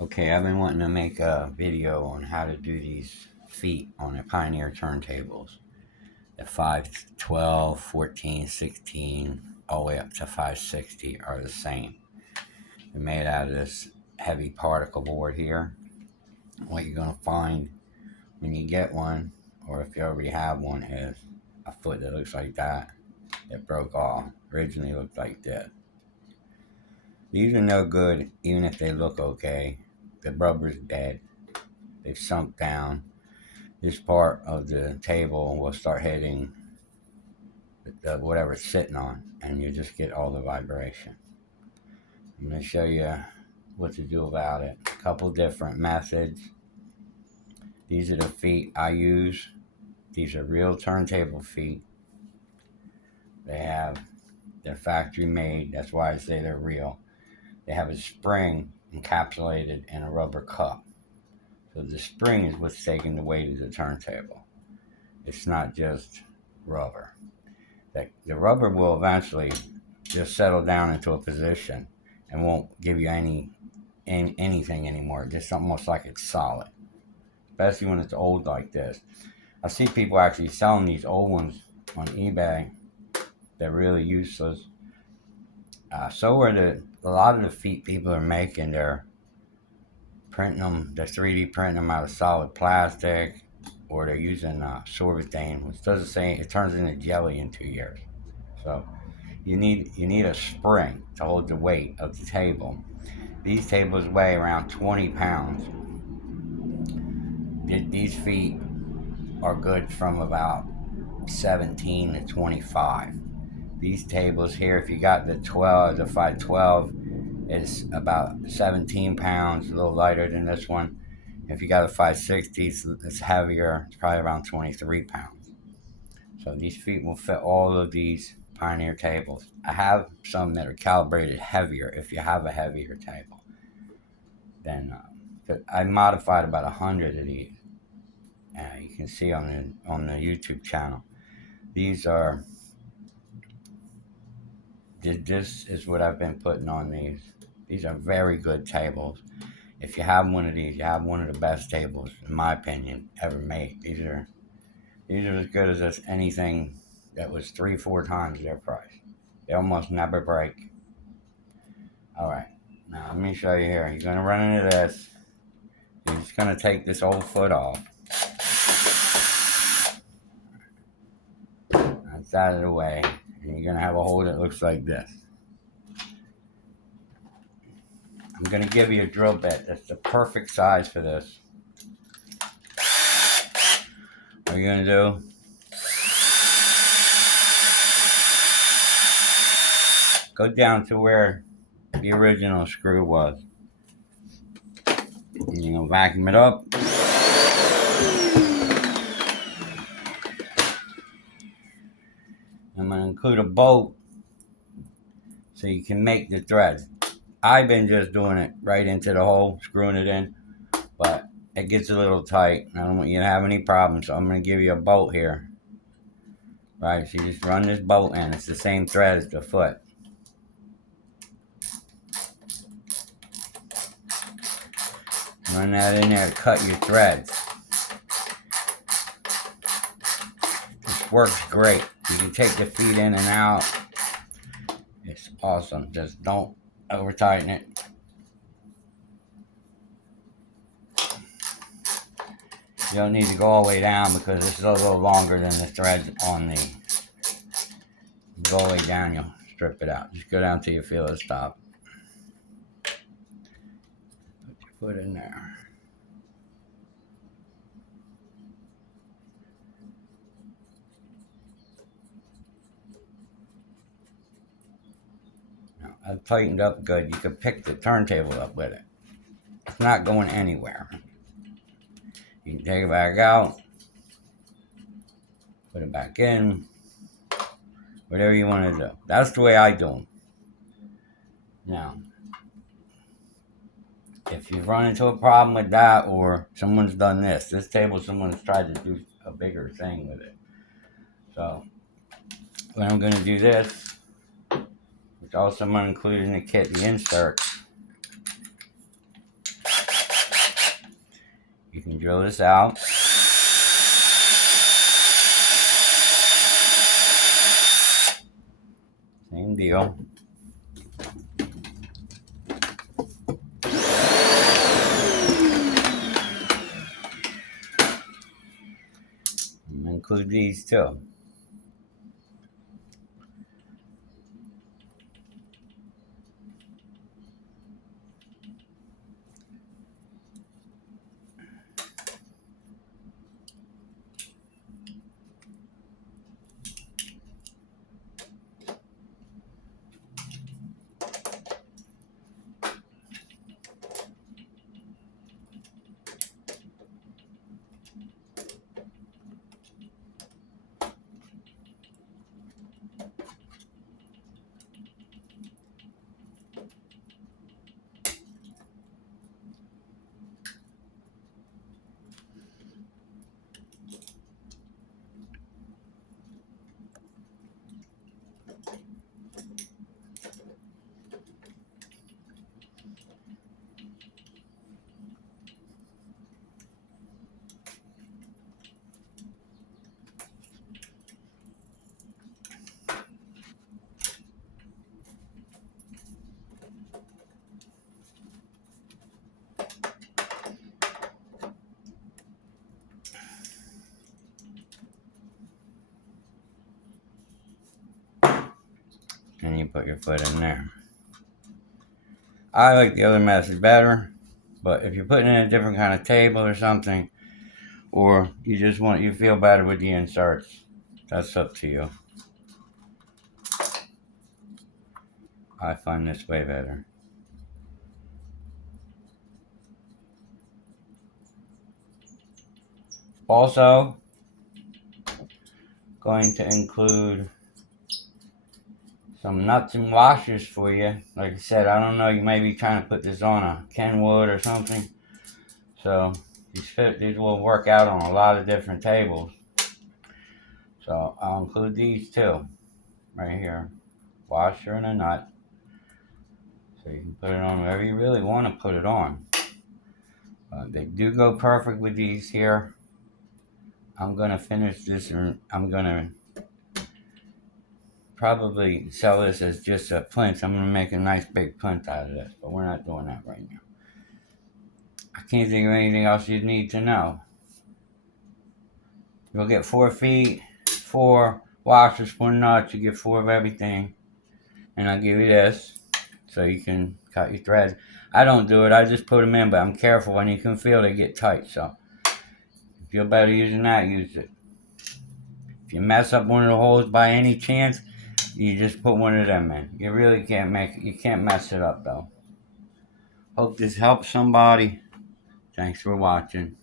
Okay, I've been wanting to make a video on how to do these feet on the Pioneer turntables. The 512, 14, 16, all the way up to 560 are the same. They're made out of this heavy particle board here. What you're going to find when you get one, or if you already have one, is a foot that looks like that. It broke off. Originally looked like this. These are no good even if they look okay. The rubber's dead. They've sunk down. This part of the table will start hitting whatever it's sitting on, and you just get all the vibration. I'm going to show you what to do about it. A couple different methods. These are the feet I use. These are real turntable feet. They're factory made. That's why I say they're real. They have a spring encapsulated in a rubber cup. So the spring is what's taking the weight of the turntable. It's not just rubber. The rubber will eventually just settle down into a position and won't give you anything anymore. Just almost like it's solid, especially when it's old like this. I see people actually selling these old ones on eBay. They're really useless. So are a lot of the feet people are making. They're printing them. They're 3D printing them out of solid plastic, or they're using sorbitane, which doesn't say it turns into jelly in 2 years. So you need a spring to hold the weight of the table. These tables weigh around 20 pounds. These feet are good from about 17 to 25. These tables here, if you got the 512, is about 17 pounds, a little lighter than this one. If you got a 560, it's heavier, it's probably around 23 pounds. So these feet will fit all of these Pioneer tables. I have some that are calibrated heavier if you have a heavier table. Then I modified about 100 of these. You can see on the YouTube channel. These are this is what I've been putting on these. These are very good tables. If you have one of these, you have one of the best tables, in my opinion, ever made. These are as good as anything that was 3-4 times their price. They almost never break. All right, now let me show you here. You're gonna run into this. You're just gonna take this old foot off. That's out of the way, and you're gonna have a hole that looks like this. I'm gonna give you a drill bit. That's the perfect size for this. What you're gonna do? Go down to where the original screw was. And you're gonna vacuum it up. I'm gonna include a bolt so you can make the threads. I've been just doing it right into the hole, screwing it in, but it gets a little tight. I don't want you to have any problems, so I'm gonna give you a bolt here. Right, so you just run this bolt in. It's the same thread as the foot. Run that in there to cut your threads. This works great. You can take the feet in and out. It's awesome. Just don't over tighten it. You don't need to go all the way down because this is a little longer than the threads on the. Go all the way down, you'll strip it out. Just go down till you feel it stop. Put your foot in there. Now, I've tightened up good. You can pick the turntable up with it. It's not going anywhere. You can take it back out, put it back in, whatever you want to do. That's the way I do them. Now, if you run into a problem with that, or someone's done this table, someone's tried to do a bigger thing with it. So, when I'm going to do this, which also I'm going to include in the kit, the insert. can drill this out. Same deal. Include these too. And you put your foot in there. I like the other method better, but if you're putting in a different kind of table or something, or you feel better with the inserts, that's up to you. I find this way better. Also, going to include some nuts and washers for you. Like I said, I don't know, you may be trying to put this on a Kenwood or something. So these will work out on a lot of different tables. So I'll include these too, right here. Washer and a nut. So you can put it on wherever you really want to put it on. They do go perfect with these here. I'm going to finish this, and I'm going to probably sell this as just a plinth. I'm going to make a nice big plinth out of this, but we're not doing that right now. I can't think of anything else you need to know. You'll get 4 feet, 4 washers, 4 nuts. You get 4 of everything. And I'll give you this so you can cut your threads. I don't do it. I just put them in, but I'm careful, and you can feel they get tight. So if you're better using that, use it. If you mess up one of the holes by any chance, you just put one of them in. You really can't you can't mess it up though. Hope this helps somebody. Thanks for watching.